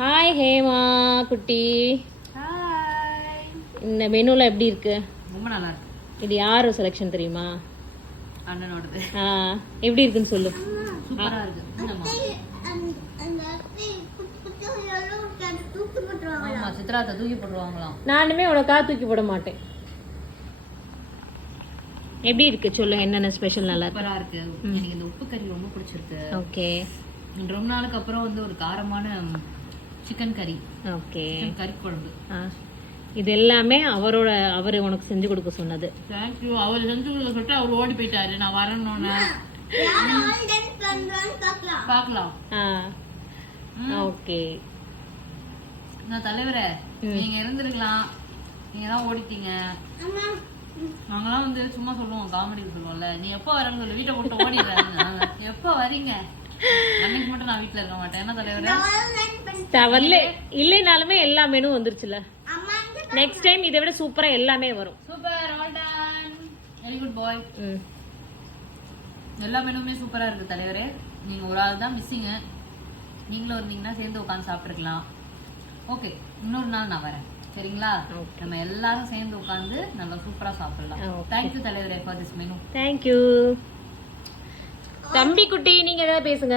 Hi Hema குட்டி. Hi. இந்த மெனுல எப்படி இருக்கு? ரொம்ப நல்லா இருக்கு. இது யாரு செலெக்ஷன் தெரியுமா? அண்ணனோடது. எப்படி இருக்குன்னு சொல்லு. சூப்பரா இருக்கு. ஆமா, சித்ராத்தை தூக்கி போட்டுருவாங்களாம். நானுமே உனக்காக தூக்கி போட மாட்டேன். எப்படி இருக்கு சொல்லு, என்னென்ன ஸ்பெஷல்? நல்லா சூப்பரா இருக்கு. எனக்கு இந்த உப்பு கறி ரொம்ப பிடிச்சிருக்கு. ஓகே. ரொம்ப நாளுக்கு அப்புறம் வந்து ஒரு காரமான சிக்கன் கறி. ஓகே. கறி குழம்பு. இது எல்லாமே அவர் உனக்கு செஞ்சு கொடுக்க சொன்னது. தேங்க்யூ. அவர் செஞ்சு கொடுக்க சொல்லிட்டு அவர் ஓடி போயிட்டாரு. நான் வரணும்னு பாக்கலாம். ஓகே. நான் தலைவரே, நீங்க இருந்திருக்கலாம், நீங்க தான் ஓடிட்டீங்க. நாங்கெல்லாம் வந்து சும்மா சொல்லுவோம், காமெடி சொல்லுவோம்ல, நீ எப்போ வரேன்னு சொல்லி வீட்டை போட்டு ஓடிடுறாங்க. எப்போ வரீங்க? அன்னைக்கு மட்டும் நான் வீட்டுல இருக்க மாட்டேன். என்ன தலைவரே? இல்லைனாலுமே எல்லா மெனு வந்துருச்சுல. நெக்ஸ்ட் டைம் இதை விட சூப்பரா எல்லாமே வரும். Super, all done. Very good boy. எல்லா மெனுமே சூப்பரா இருக்கு தலைவரே. நீங்க ஒரு ஆள் தான் மிஸ்ஸிங். நீங்களும் இருந்தீங்கன்னா சேர்ந்து உட்காந்து சாப்பிட்டுருக்கலாம். ஓகே, இன்னொரு நாள் நான் வரேன், சரிங்களா? நம்ம எல்லாரும் சேர்ந்து உட்காந்து நல்லா சூப்பரா சாப்பிடலாம். தேங்க்யூ தலைவரே ஃபார் திஸ் மெனு. தேங்க்யூ. தம்பி குட்டி, நீங்க ஏதாவது பேசுங்க.